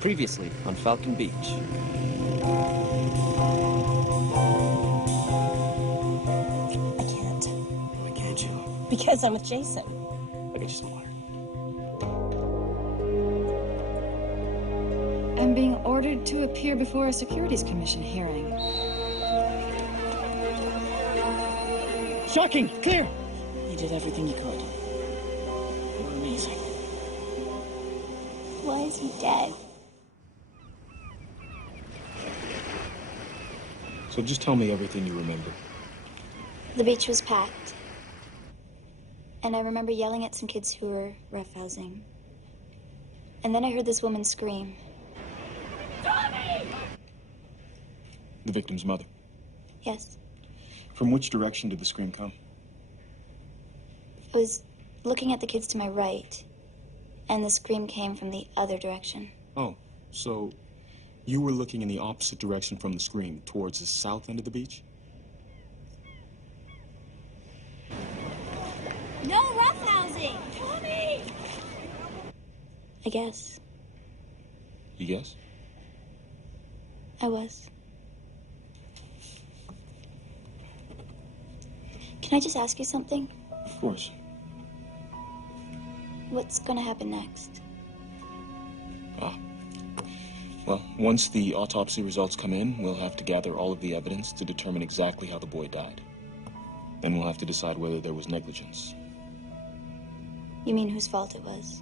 Previously on Falcon Beach. I can't. Why can't you? Because I'm with Jason. I'll get you some water. I'm being ordered to appear before a securities commission hearing. Shocking! Clear! You did everything you could. You were amazing. Why is he dead? So just tell me everything you remember. The beach was packed. And I remember yelling at some kids who were roughhousing. And then I heard this woman scream. The victim's mother. Yes. From which direction did the scream come? I was looking at the kids to my right, and the scream came from the other direction. Oh, so you were looking in the opposite direction from the scream, towards the south end of the beach? No roughhousing! Tommy! I guess. You guess? I was. Can I just ask you something? Of course. What's gonna happen next? Well, once the autopsy results come in, we'll have to gather all of the evidence to determine exactly how the boy died. Then we'll have to decide whether there was negligence. You mean whose fault it was?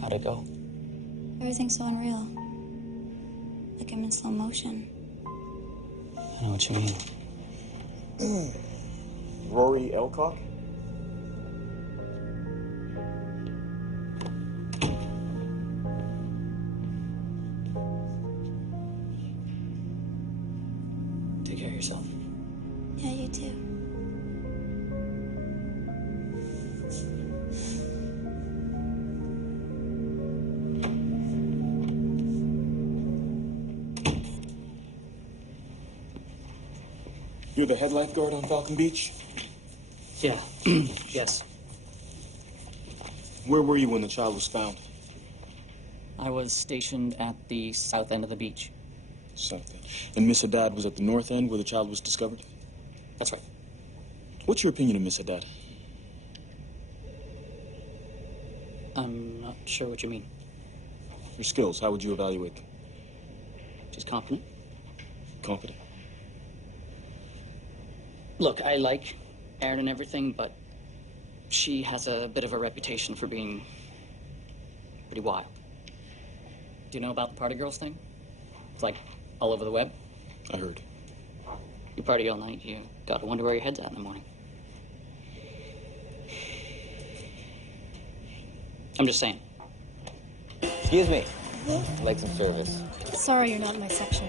How'd it go? Everything's so unreal. Like I'm in slow motion. I know what you mean. Rory Elcock? Take care of yourself. Yeah, you too. You're the head lifeguard on Falcon Beach? Yeah. Yes. Where were you when the child was found? I was stationed at the south end of the beach. South end. And Miss Haddad was at the north end where the child was discovered? That's right. What's your opinion of Miss Haddad? I'm not sure what you mean. Her skills, how would you evaluate them? She's confident. Confident? Look, I like Erin and everything, but she has a bit of a reputation for being pretty wild. Do you know about the party girls thing? It's like all over the web. I heard. You party all night, you gotta wonder where your head's at in the morning. I'm just saying. Excuse me. I'd like some service. Sorry you're not in my section.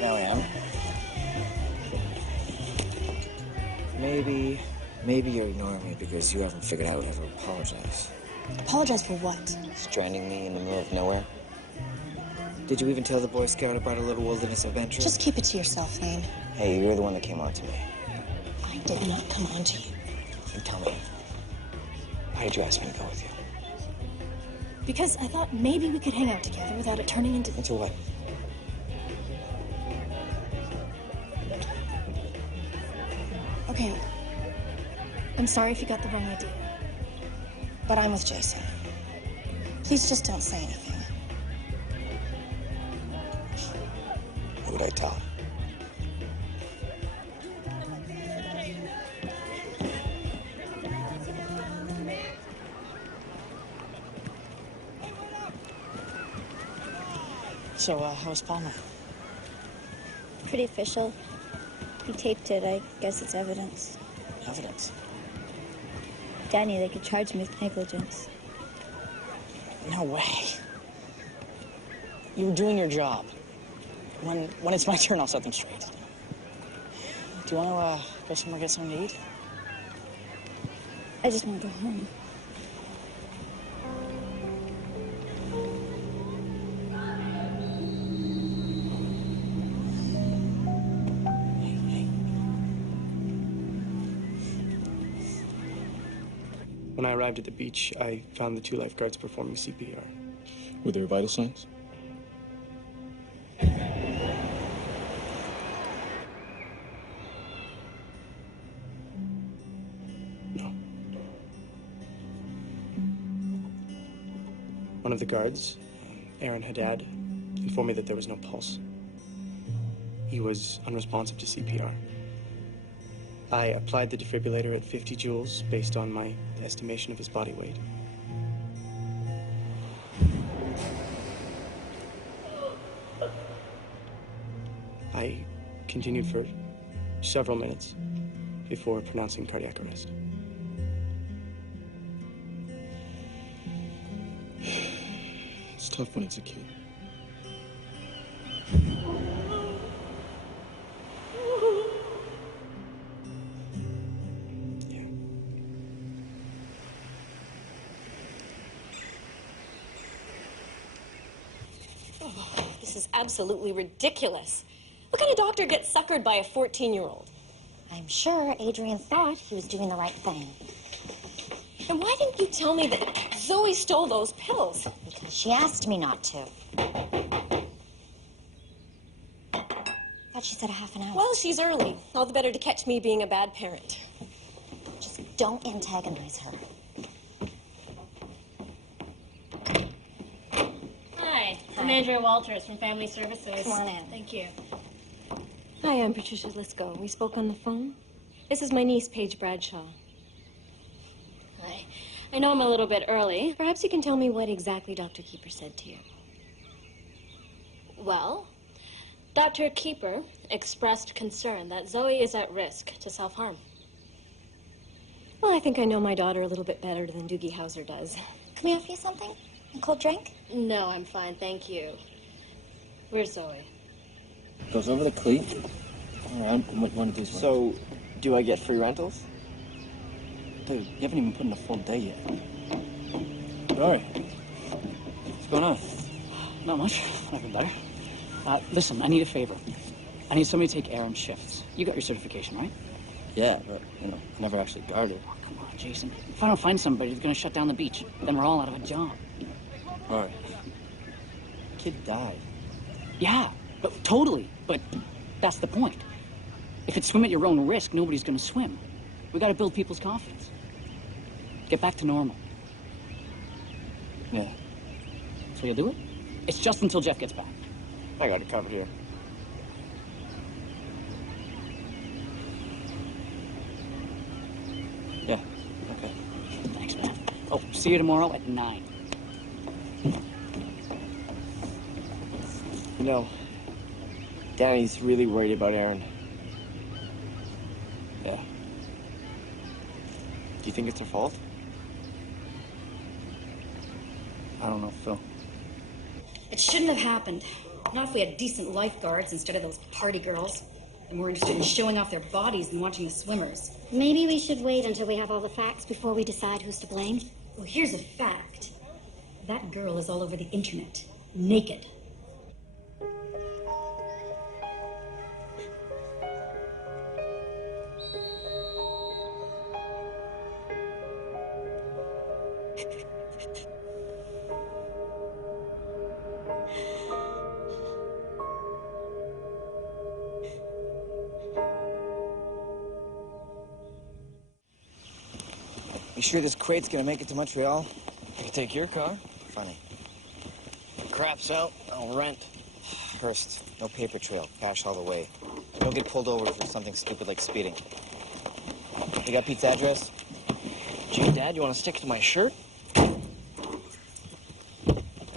Now I am. Maybe you're ignoring me because you haven't figured out how to apologize. Apologize for what? Stranding me in the middle of nowhere. Did you even tell the Boy Scout about a little wilderness adventure? Just keep it to yourself, Lane. Hey, you're the one that came on to me. I did not come on to you. And tell me, why did you ask me to go with you? Because I thought maybe we could hang out together without it turning into... Into what? Okay. I'm sorry if you got the wrong idea. But I'm with Jason. Please just don't say anything. would I tell? So, how's Palmer? Pretty official. He taped it. I guess it's evidence. Evidence? Danny, they could charge me with negligence. No way. You were doing your job. When it's my turn, I'll set them straight. Do you want to go somewhere, get something to eat? I just want to go home. When I arrived at the beach, I found the 2 lifeguards performing CPR. Were there vital signs? No. One of the guards, Erin, informed me that there was no pulse. He was unresponsive to CPR. I applied the defibrillator at 50 joules based on my estimation of his body weight. I continued for several minutes before pronouncing cardiac arrest. It's tough when it's a kid. This is absolutely ridiculous. What kind of doctor gets suckered by a 14-year-old? I'm sure Adrian thought he was doing the right thing. And why didn't you tell me that Zoe stole those pills? Because she asked me not to. Thought she said a half an hour. Well, she's early. All the better to catch me being a bad parent. Just don't antagonize her. Hi, I'm Adrian Walters from Family Services. Come on in. Thank you. Hi, I'm Patricia Lisco. We spoke on the phone. This is my niece, Paige Bradshaw. Hi. I know I'm a little bit early. Perhaps you can tell me what exactly Dr. Keeper said to you. Well, Dr. Keeper expressed concern that Zoe is at risk to self-harm. Well, I think I know my daughter a little bit better than Doogie Howser does. Can we offer you something? A cold drink? No, I'm fine, thank you. Where's Zoe? Goes over the cleat. Around one of these ones. So, do I get free rentals? Dude, you haven't even put in a full day yet. All right. What's going on? Not much. Nothing better. Listen, I need a favor. I need somebody to take Erin's shifts. You got your certification, right? Yeah, but, I never actually guarded. Oh, come on, Jason. If I don't find somebody who's gonna shut down the beach, then we're all out of a job. All right. Kid died. Yeah, but totally. But that's the point. If it's swim at your own risk, nobody's gonna swim. We gotta build people's confidence. Get back to normal. Yeah. So you'll do it? It's just until Jeff gets back. I got it covered here. Yeah, okay. Thanks, man. Oh, see you tomorrow at 9. You know, Danny's really worried about Erin. Yeah. Do you think it's her fault? I don't know, Phil. It shouldn't have happened. Not if we had decent lifeguards instead of those party girls. And more interested in showing off their bodies than watching the swimmers. Maybe we should wait until we have all the facts before we decide who's to blame. Well, here's a fact. That girl is all over the internet. Naked. You sure this crate's gonna make it to Montreal? I can take your car. Funny. If crap's out, I'll rent. First, no paper trail, cash all the way. Don't get pulled over for something stupid like speeding. You got Pete's address? Gee, Dad, you want to stick to my shirt?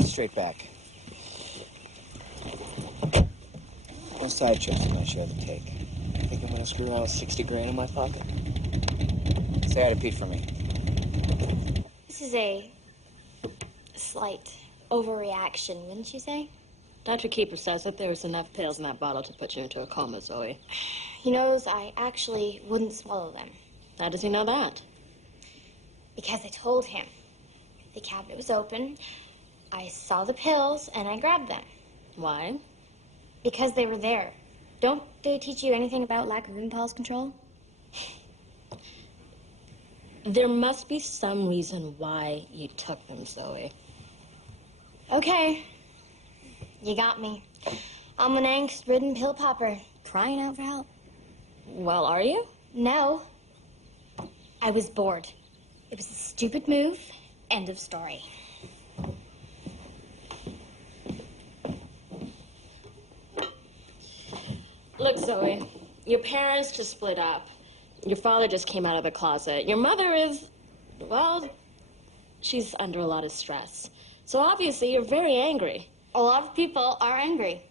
Straight back. No side trips I'm not sure to take. Think I'm gonna screw around with 60 grand in my pocket? Say hi to Pete for me. This is a slight overreaction, wouldn't you say? Dr. Keeper says that there's enough pills in that bottle to put you into a coma, Zoe. He knows I actually wouldn't swallow them. How does he know that? Because I told him. The cabinet was open. I saw the pills and I grabbed them. Why? Because they were there. Don't they teach you anything about lack of impulse control? There must be some reason why you took them, Zoe. Okay. You got me. I'm an angst-ridden pill popper, crying out for help. Well, are you? No. I was bored. It was a stupid move. End of story. Look, Zoe, your parents just split up. Your father just came out of the closet. Your mother is, well, she's under a lot of stress. So obviously you're very angry. A lot of people are angry.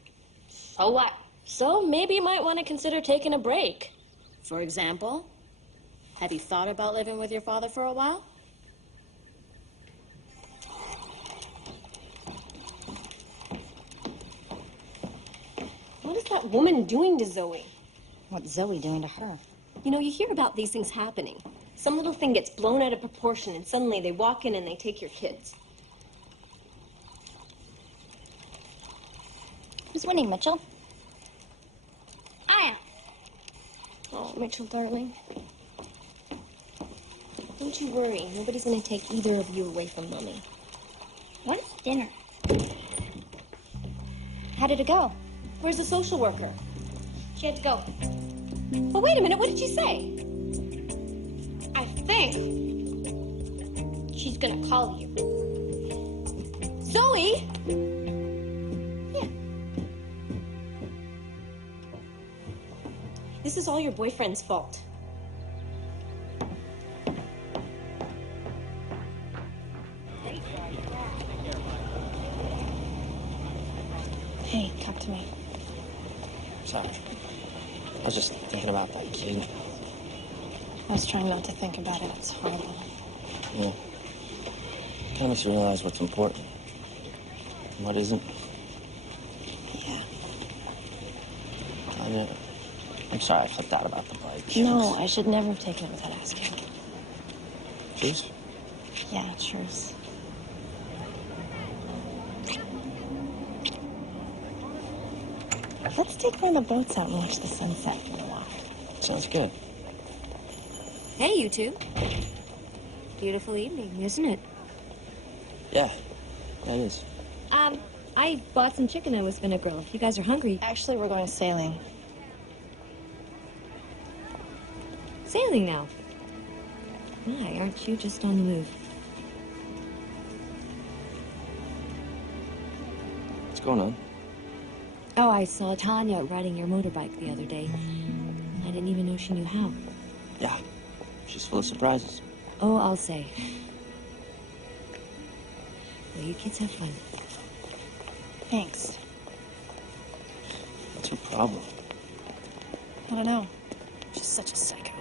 So what? So maybe you might want to consider taking a break. For example, have you thought about living with your father for a while? What is that woman doing to Zoe? What's Zoe doing to her? You know, you hear about these things happening. Some little thing gets blown out of proportion, and suddenly they walk in and they take your kids. Who's winning, Mitchell? I am. Oh, Mitchell, darling. Don't you worry. Nobody's going to take either of you away from Mommy. When's dinner? How did it go? Where's the social worker? She had to go. But wait a minute, what did she say? I think she's gonna call you. Zoe! Yeah. This is all your boyfriend's fault. Hey, talk to me. Sorry. I was just thinking about that kid. I was trying not to think about it. It's horrible. Yeah. Kind of makes you realize what's important and what isn't. Yeah. Tanya, I'm sorry I flipped out about the bike. No, I should never have taken it without asking. Truce? Yeah, truce. Let's take one of the boats out and watch the sunset for a while. Sounds good. Hey, you two. Beautiful evening, isn't it? Yeah, it is. I bought some chicken I was gonna grill. If you guys are hungry. Actually, we're going sailing. Sailing now. My, aren't you just on the move? What's going on? Oh, I saw Tanya riding your motorbike the other day. I didn't even know she knew how. Yeah, she's full of surprises. Oh, I'll say. Well, you kids have fun. Thanks. What's her problem? I don't know. She's such a psycho.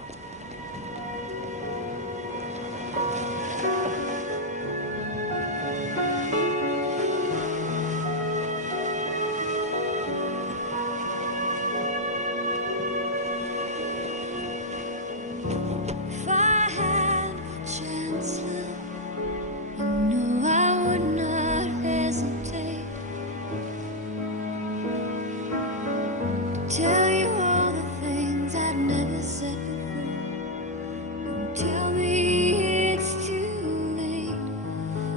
Tell you all the things I'd never said before. Tell me it's too late,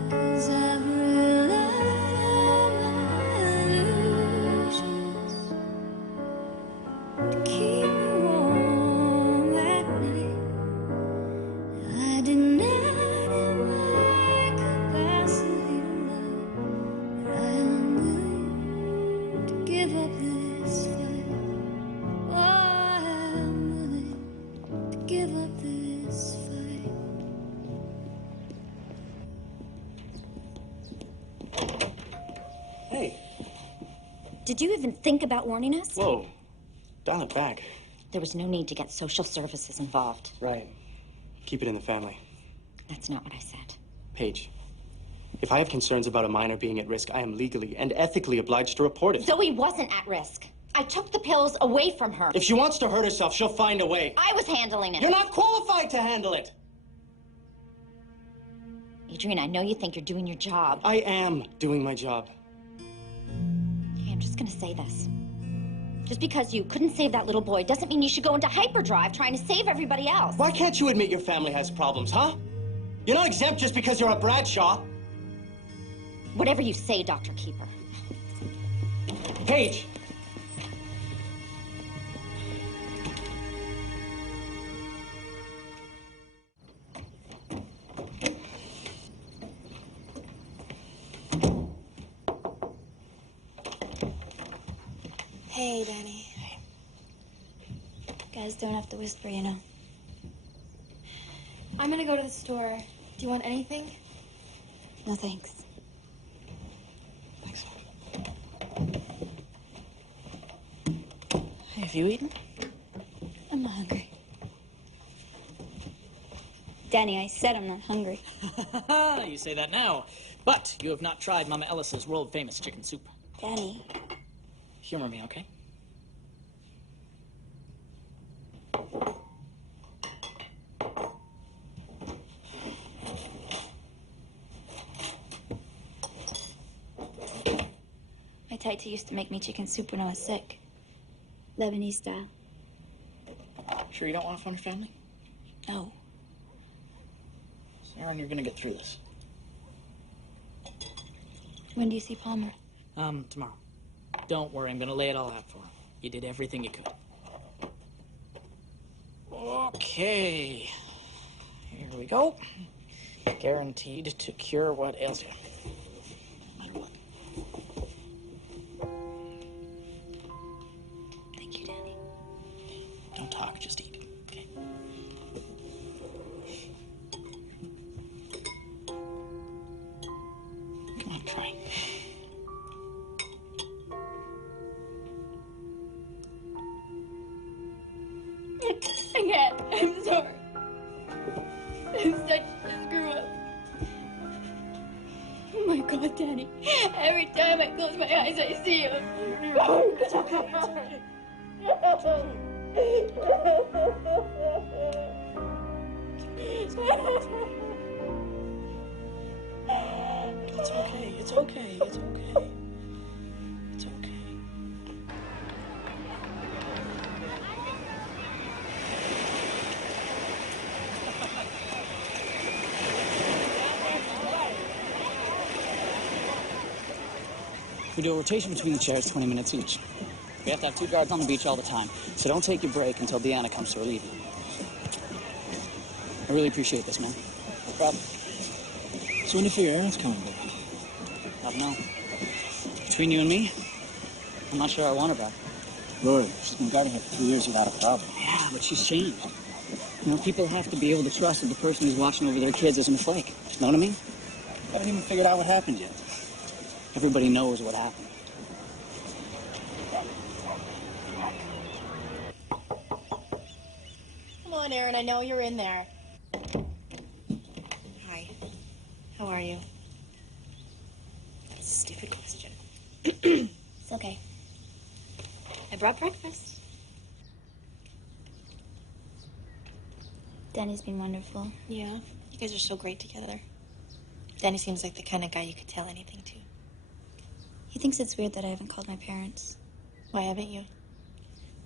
'cause I've relied on my illusions to keep me warm at night. I denied in my capacity to love, but I am willing to give Did you even think about warning us? Whoa. Dial it back. There was no need to get social services involved. Right. Keep it in the family. That's not what I said. Paige, if I have concerns about a minor being at risk, I am legally and ethically obliged to report it. Zoe wasn't at risk. I took the pills away from her. If she wants to hurt herself, she'll find a way. I was handling it. You're not qualified to handle it. Adrian, I know you think you're doing your job. I am doing my job. Okay, I'm just gonna say this. Just because you couldn't save that little boy doesn't mean you should go into hyperdrive trying to save everybody else. Why can't you admit your family has problems, huh? You're not exempt just because you're a Bradshaw. Whatever you say, Dr. Keeper. Paige! Hey, Danny. Guys don't have to whisper, you know. I'm gonna go to the store. Do you want anything? No thanks. Hey, have you eaten? I'm not hungry. Danny, I said I'm not hungry. You say that now. But you have not tried Mama Ellis's world-famous chicken soup. Danny. Humor me, okay? My Taita used to make me chicken soup when I was sick. Lebanese style. Sure you don't want to phone your family? No. Erin, you're gonna get through this. When do you see Palmer? Tomorrow. Don't worry, I'm gonna lay it all out for him. You did everything you could. Okay. Here we go. Guaranteed to cure what ails you. No matter what. Thank you, Danny. Don't talk, just eat. Okay? Come on, try. I can't. I'm sorry. I'm such a screw up. Oh my God, Danny. Every time I close my eyes, I see you. It's okay. It's okay, it's okay, it's okay. It's okay. We do a rotation between the chairs, 20 minutes each. We have to have 2 guards on the beach all the time, so don't take your break until Deanna comes to relieve you. I really appreciate this, man. No problem. So when do you figure Erin's coming back? I don't know. Between you and me, I'm not sure I want her back. Lord, she's been guarding it for 3 years without a problem. Yeah, but she's changed. You know, people have to be able to trust that the person who's watching over their kids isn't a flake. Know what I mean? I haven't even figured out what happened yet. Everybody knows what happened. Come on, Erin. I know you're in there. Hi. How are you? It's a stupid question. It's okay. I brought breakfast. Danny's been wonderful. Yeah, you guys are so great together. Danny seems like the kind of guy you could tell anything to. He thinks it's weird that I haven't called my parents. Why haven't you?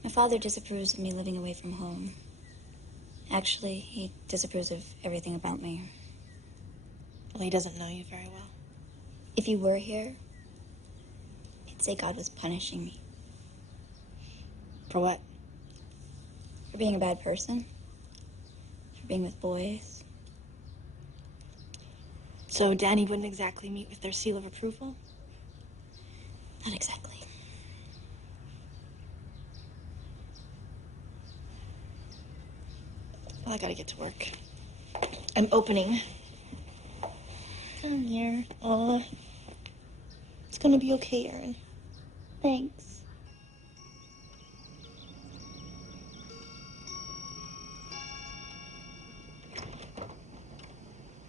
My father disapproves of me living away from home. Actually, he disapproves of everything about me. Well, he doesn't know you very well. If you were here, he'd say God was punishing me. For what? For being a bad person. For being with boys. So Danny wouldn't exactly meet with their seal of approval? Not exactly. Well, I gotta get to work. I'm opening. Come here. Aw. It's gonna be okay, Erin. Thanks.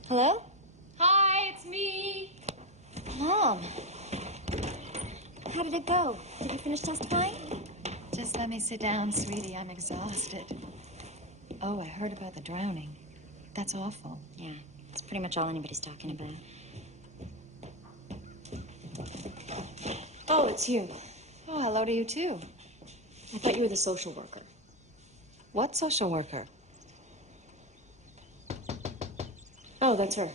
Hello? Hi, it's me. Mom. How did it go? Did you finish testifying? Just let me sit down, sweetie. I'm exhausted. Oh, I heard about the drowning. That's awful. Yeah, it's pretty much all anybody's talking about. Oh, it's you. Oh, hello to you, too. I thought you were the social worker. What social worker? Oh, that's her.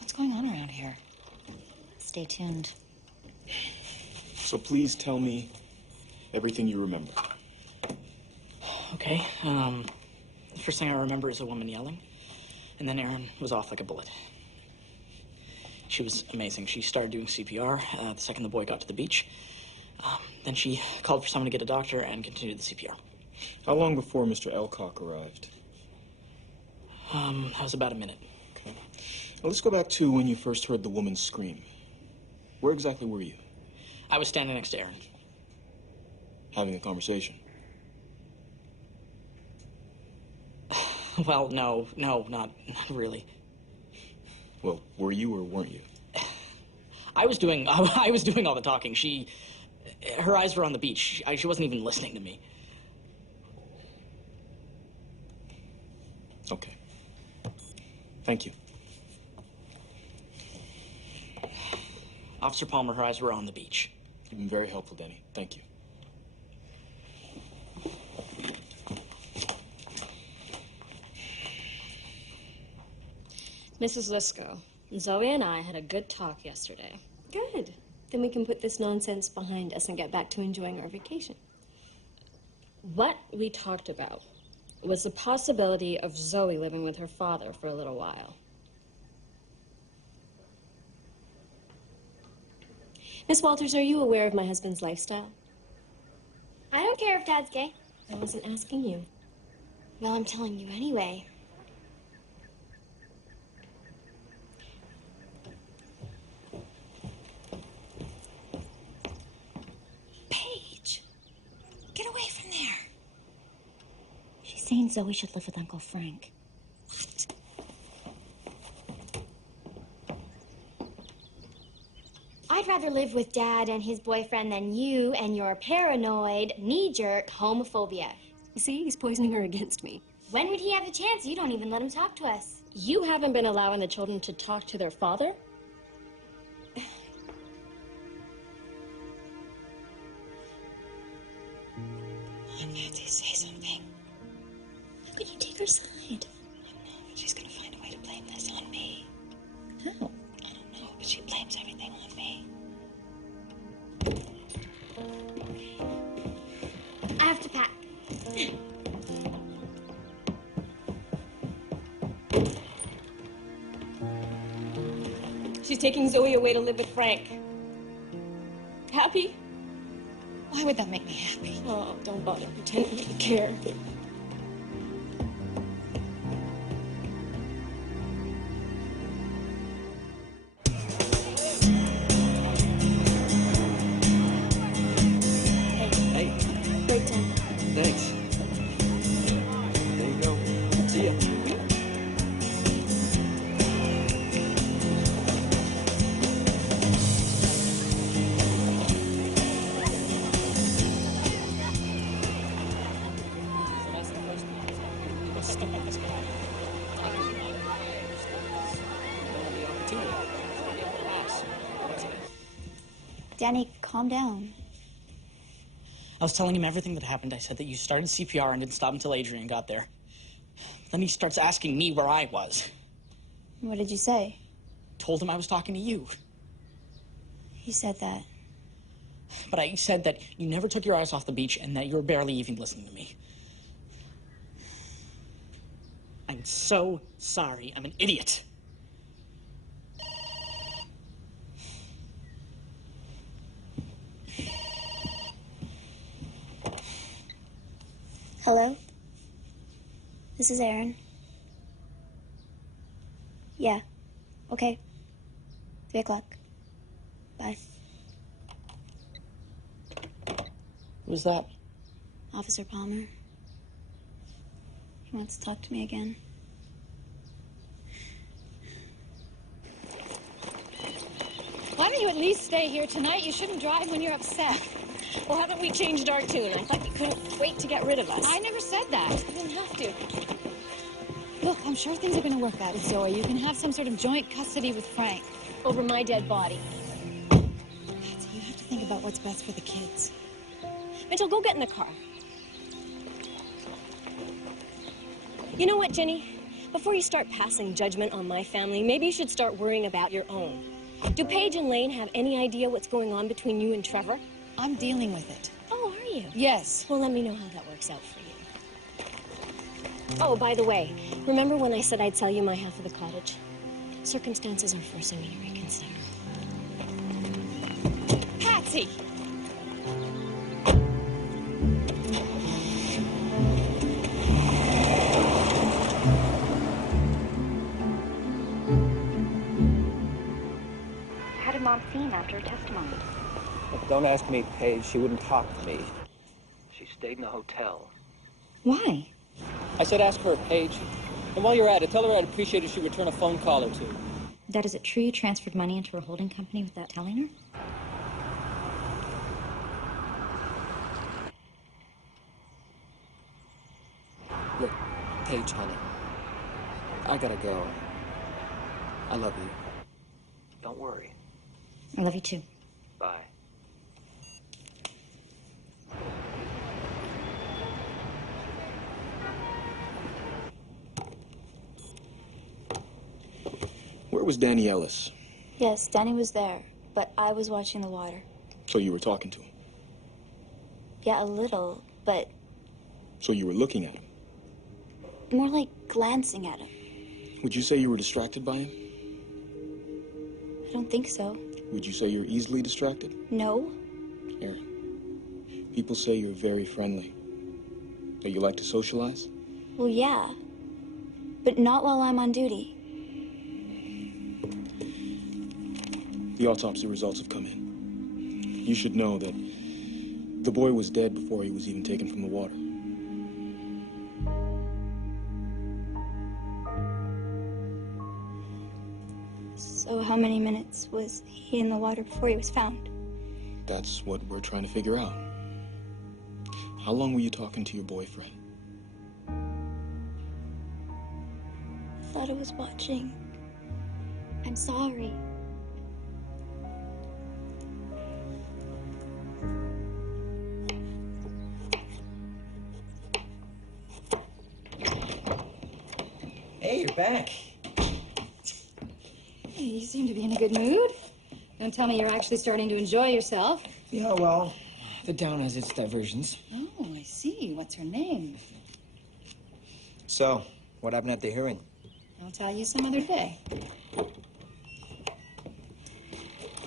What's going on around here? Stay tuned. So please tell me everything you remember. Okay, the first thing I remember is a woman yelling, and then Erin was off like a bullet. She was amazing. She started doing CPR the second the boy got to the beach. Then she called for someone to get a doctor and continued the CPR. How long before Mr. Elcock arrived? That was about a minute. Okay. Now let's go back to when you first heard the woman scream. Where exactly were you? I was standing next to Erin. Having a conversation? Well, no, not really. Well, were you or weren't you? I was doing all the talking. Her eyes were on the beach. She wasn't even listening to me. Okay. Thank you. Officer Palmer, her eyes were on the beach. You've been very helpful, Denny. Thank you. Mrs. Lisco, Zoe and I had a good talk yesterday. Good. Then we can put this nonsense behind us and get back to enjoying our vacation. What we talked about was the possibility of Zoe living with her father for a little while. Miss Walters, are you aware of my husband's lifestyle? I don't care if Dad's gay. I wasn't asking you. Well, I'm telling you anyway. Paige! Get away from there! She's saying Zoe should live with Uncle Frank. What? I'd rather live with Dad and his boyfriend than you and your paranoid, knee-jerk homophobia. You see, he's poisoning her against me. When would he have the chance? You don't even let him talk to us. You haven't been allowing the children to talk to their father? Come on, Nancy, say something. How could you take her side? I don't know, but she's gonna find a way to blame this on me. How? I don't know, but she blames everything on me. I have to pack. She's taking Zoe away to live with Frank. Happy? Why would that make me happy? Oh, don't bother pretending you care. Hey. Great time. Thanks. There you go. See ya. Danny, calm down. I was telling him everything that happened. I said that you started CPR and didn't stop until Adrian got there. Then he starts asking me where I was. What did you say? Told him I was talking to you. He said that. But I said that you never took your eyes off the beach and that you were barely even listening to me. I'm so sorry. I'm an idiot. Hello? This is Erin. Yeah. Okay. 3 o'clock. Bye. Who's that? Officer Palmer. He wants to talk to me again. Why don't you at least stay here tonight? You shouldn't drive when you're upset. Well, haven't we changed our tune? I thought you couldn't wait to get rid of us. I never said that. You didn't have to. Look, I'm sure things are going to work out with Zoe. You can have some sort of joint custody with Frank. Over my dead body. Patsy, you have to think about what's best for the kids. Mitchell, go get in the car. You know what, Jenny? Before you start passing judgment on my family, maybe you should start worrying about your own. Do Paige and Lane have any idea what's going on between you and Trevor? I'm dealing with it. Oh, are you? Yes. Well, let me know how that works out for you. Oh, by the way, remember when I said I'd sell you my half of the cottage? Circumstances are forcing me to reconsider. Patsy! How did Mom seem after her testimony? Look, don't ask me, Paige. She wouldn't talk to me. She stayed in the hotel. Why? I said ask her, Paige. And while you're at it, tell her I'd appreciate if she'd return a phone call or two. Dad, is it true you transferred money into her holding company without telling her? Look, Paige, honey. I gotta go. I love you. Don't worry. I love you too. Bye. Where was Danny Ellis? Yes, Danny was there, but I was watching the water. So you were talking to him? Yeah, a little, but So you were looking at him? more like glancing at him. Would you say you were distracted by him? I don't think so. Would you say you're easily distracted? No? Erin, people say you're very friendly. That you like to socialize? Well, yeah. But not while I'm on duty. The autopsy results have come in. You should know that the boy was dead before he was even taken from the water. So how many minutes was he in the water before he was found? That's what we're trying to figure out. How long were you talking to your boyfriend? I thought I was watching. I'm sorry. Hey, you're back. Hey, you seem to be in a good mood. Don't tell me you're actually starting to enjoy yourself. Yeah, well, the town has its diversions. Oh, I see. What's her name? So, what happened at the hearing? I'll tell you some other day.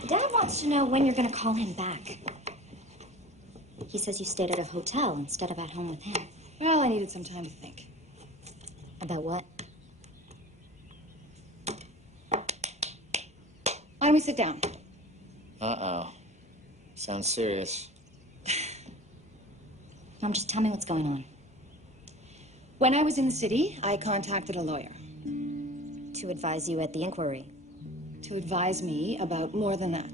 Dad wants to know when you're going to call him back. He says you stayed at a hotel instead of at home with him. Well, I needed some time to think. About what? Why don't we sit down? Uh-oh. Sounds serious. Mom, just tell me what's going on. When I was in the city, I contacted a lawyer. To advise you at the inquiry. To advise me about more than that.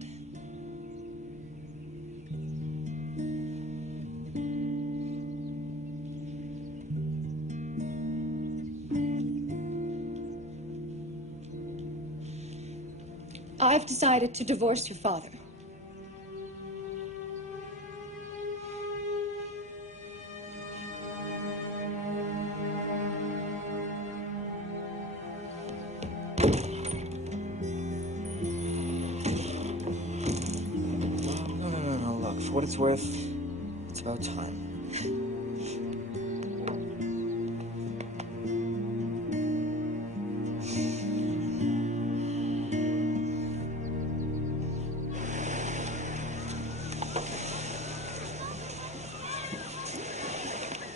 I've decided to divorce your father. No, look, for what it's worth, it's about time.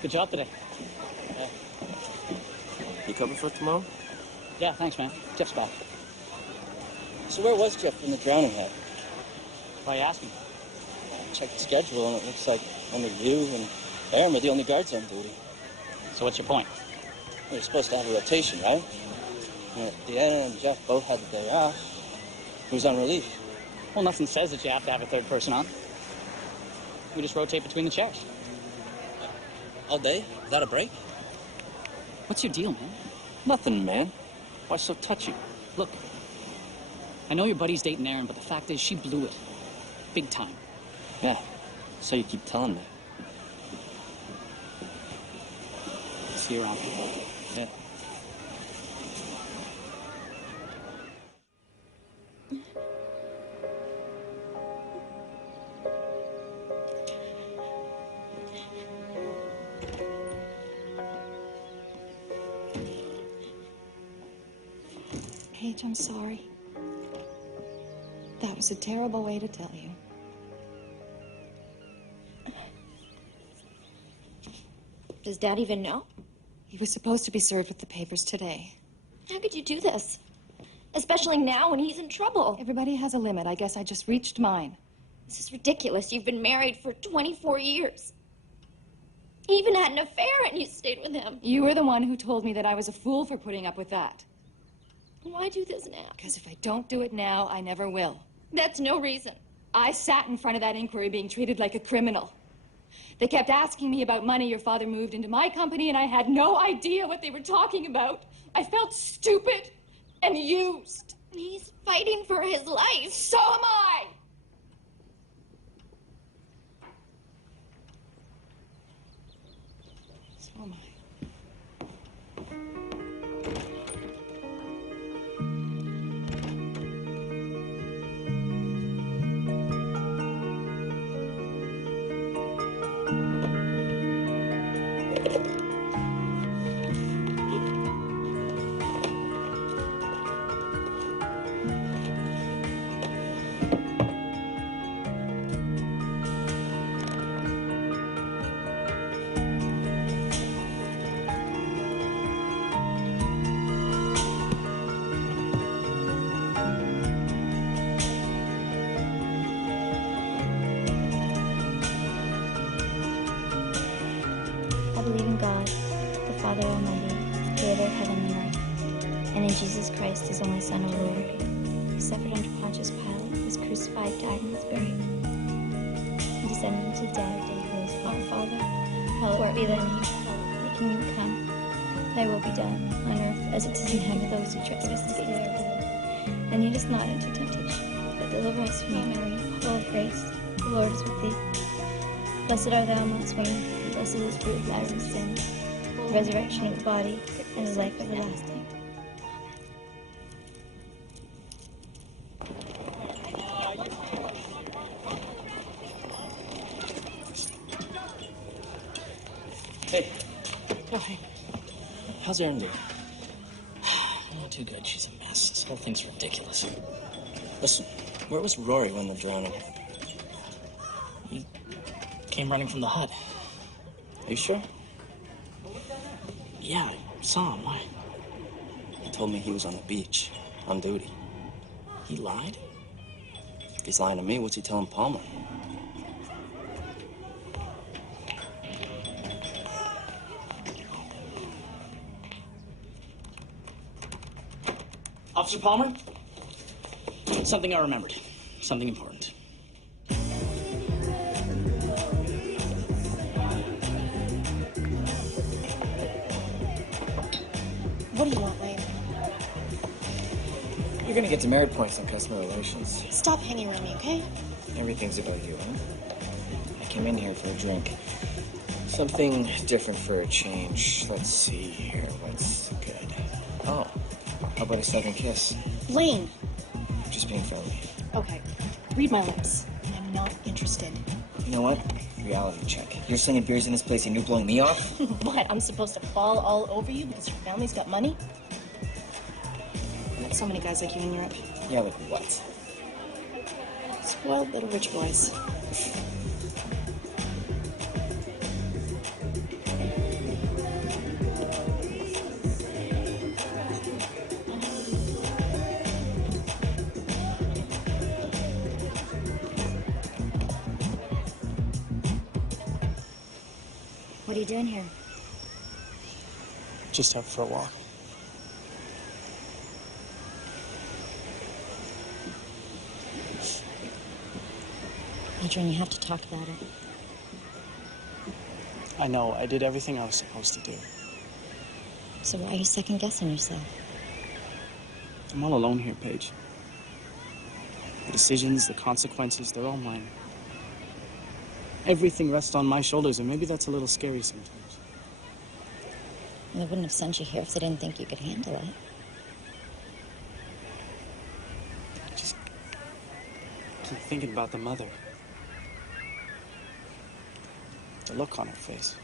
Good job today. Yeah. You covered for tomorrow? Yeah, thanks, man. Jeff's back. So where was Jeff when the drowning happened? Why ask me? Check the schedule, and it looks like only you and Erin are the only guards on duty. So what's your point? You're supposed to have a rotation, right? And Deanna and Jeff both had the day off. Who's on relief? Well, nothing says that you have to have a third person on. We just rotate between the chairs. All day? Without a break? What's your deal, man? Nothing, man. Why so touchy? Look, I know your buddy's dating Erin, but the fact is she blew it. Big time. Yeah, so you keep telling me. See you around. Yeah. Paige, I'm sorry. That was a terrible way to tell you. Does Dad even know? He was supposed to be served with the papers today. How could you do this? Especially now when he's in trouble. Everybody has a limit. I guess I just reached mine. This is ridiculous. You've been married for 24 years. He even had an affair and you stayed with him. You were the one who told me that I was a fool for putting up with that. Why do this now? Because if I don't do it now, I never will. That's no reason. I sat in front of that inquiry being treated like a criminal. They kept asking me about money your father moved into my company, and I had no idea what they were talking about. I felt stupid and used. He's fighting for his life. So am I! So am I. I believe in God, the Father Almighty, creator of heaven and earth, and in Jesus Christ, his only Son, our Lord. He suffered under Pontius Pilate, was crucified, died, and was buried. He descended into the dead, and rose. Our Father, hallowed be thy name. Thy kingdom come, thy will be done, on earth as it is in heaven. Those who trespass against thee, and lead us not into temptation, but deliver us from evil. Mary, full of grace, the Lord is with thee. Blessed art thou amongst women, and blessed is the fruit of thy womb, the resurrection of the body, and the life everlasting. Hey, Oh, hey. how's Erin doing? Not too good. She's a mess. This whole thing's ridiculous. Listen, where was Rory when the drowning? He came running from the hut. Are you sure? Yeah, I saw him. Why? He told me he was on the beach, on duty. He lied? If he's lying to me, what's he telling Palmer? Officer Palmer? Something I remembered. Something important. What do you want, Lane? You're gonna get demerit points on customer relations. Stop hanging around me, okay? Everything's about you, huh? I came in here for a drink. Something different for a change. Let's see here. What's good? Oh, how about a second kiss? Lane! Just being friendly. Okay, read my lips. I'm not interested. You know what? Reality check. You're sending beers in this place and you're blowing me off? What, I'm supposed to fall all over you because your family's got money? Not so many guys like you in Europe. Yeah, like what? Spoiled little rich boys. What are you doing here? Just out for a walk. Adrian, you have to talk about it. I know, I did everything I was supposed to do. So why are you second-guessing yourself? I'm all alone here, Paige. The decisions, the consequences, they're all mine. Everything rests on my shoulders, and maybe that's a little scary sometimes. Well, they wouldn't have sent you here if they didn't think you could handle it. Just keep thinking about the mother. The look on her face.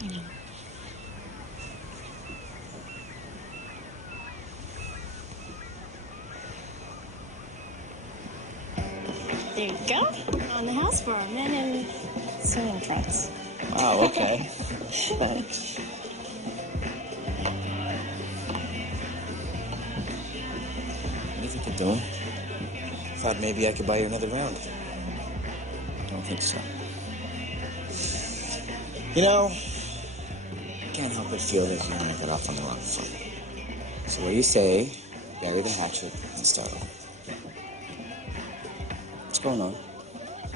I know. There you go. On the house floor, men in swimming trunks. Wow, okay. Thanks. What do you think you're doing? Thought maybe I could buy you another round. Don't think so. You know, I can't help but feel that you and I got off on the wrong foot. So what do you say, bury the hatchet and start over? What's going on?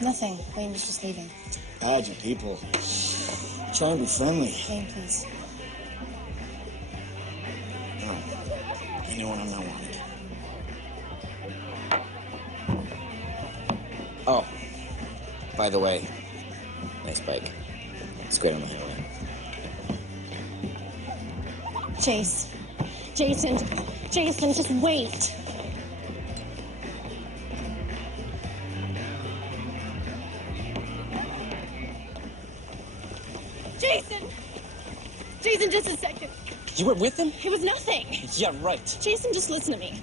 Nothing. Wayne was just leaving. Bad, you people. Try and be friendly. Wayne, please. No. You know when I'm not wanted. Oh, by the way, nice bike. It's great on the highway. Jason, just wait. Jason, just a second. You were with him? It was nothing. Yeah, right. Jason, just listen to me.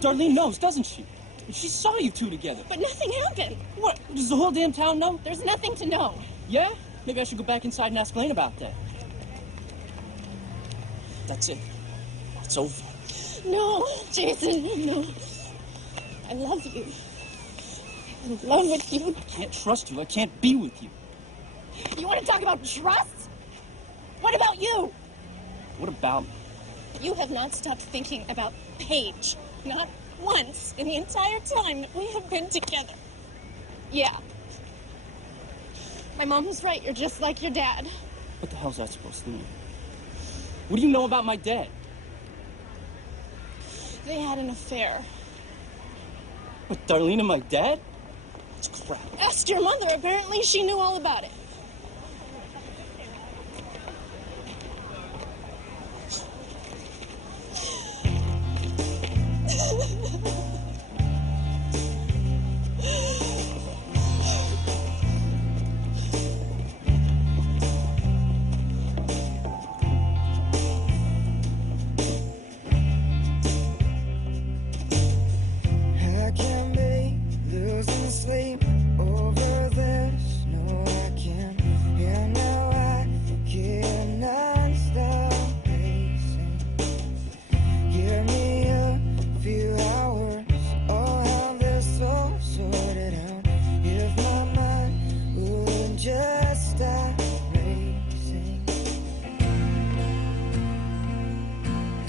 Darlene knows, doesn't she? She saw you two together. But nothing happened. What? Does the whole damn town know? There's nothing to know. Yeah? Maybe I should go back inside and ask Lane about that. That's it. It's over. No, Jason, no. I love you. I'm in love with you. I can't trust you. I can't be with you. You want to talk about trust? What about you? What about me? You have not stopped thinking about Paige. Not once in the entire time that we have been together. Yeah. My mom was right. You're just like your dad. What the hell's that supposed to mean? What do you know about my dad? They had an affair. With Darlene and my dad? It's crap. Asked your mother. Apparently she knew all about it. I can't be losing sleep over this. No, I can't. And now I cannot stop pacing. Give me a few hours. I'll have this all sorted out. If my mind would just stop racing.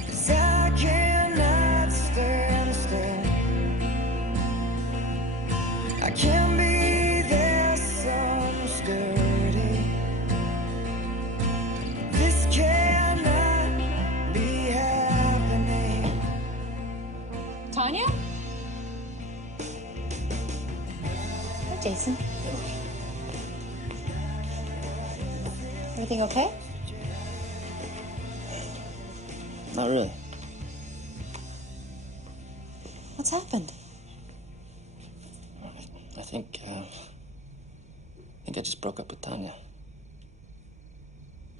'Cause I cannot stand still. I can't be this unsturdy. This cannot be happening. Tanya? Hi, Jason. Everything okay? Not really. What's happened? I think I just broke up with Tanya.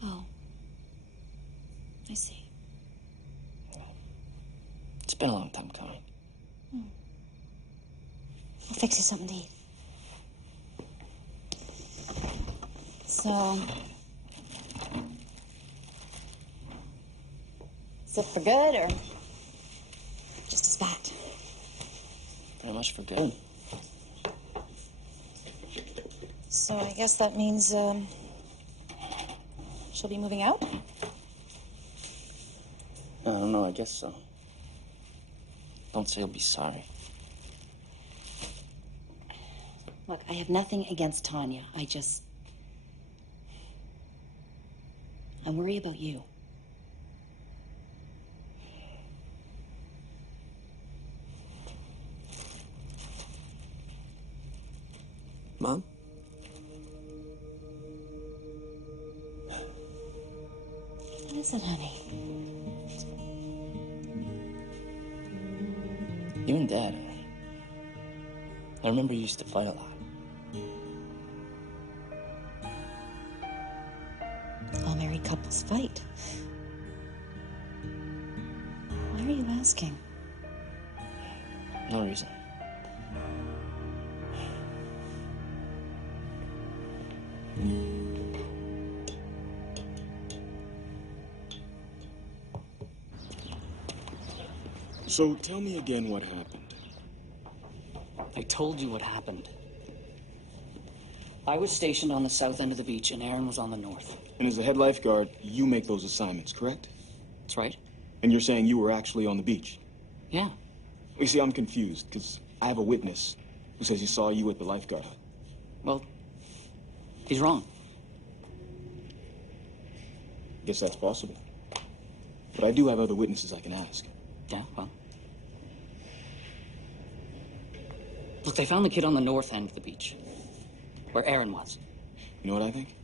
Oh. I see. It's been a long time coming. I'll fix you something to eat. So... is it for good, or just as bad? Very much for good. So I guess that means, She'll be moving out? I don't know, I guess so. Don't say you'll be sorry. Look, I have nothing against Tanya. I worry about you. Mom? What is it, honey? You and Dad. I remember you used to fight a lot. All married couples fight. Why are you asking? No reason. So tell me again what happened. I told you what happened. I was stationed on the south end of the beach, and Erin was on the north. And as the head lifeguard, you make those assignments, correct? That's right. And you're saying you were actually on the beach? Yeah. You see, I'm confused, because I have a witness who says he saw you at the lifeguard hut. Well, he's wrong. Guess that's possible. But I do have other witnesses I can ask. Yeah, well. Look, they found the kid on the north end of the beach, where Erin was. You know what I think?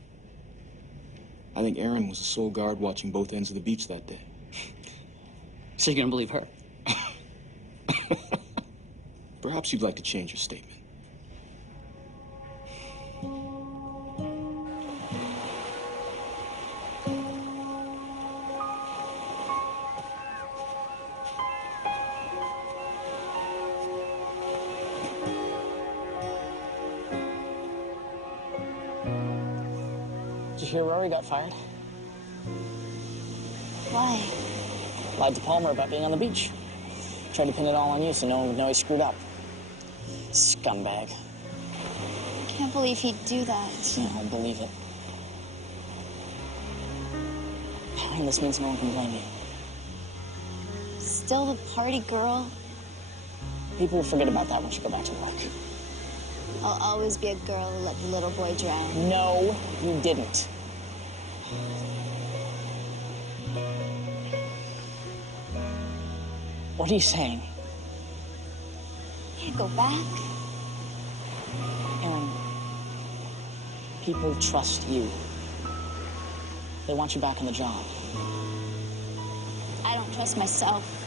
I think Erin was the sole guard watching both ends of the beach that day. So you're gonna believe her? Perhaps you'd like to change your statement. Did you hear Rory got fired? Why? Lied to Palmer about being on the beach. Tried to pin it all on you so no one would know he screwed up. Scumbag. I can't believe he'd do that. I don't believe it. And this means no one can blame you. Still the party girl. People will forget about that once you go back to work. I'll always be a girl who let the little boy drown. No, you didn't. What are you saying? Can't go back. Erin, people trust you. They want you back on the job. I don't trust myself.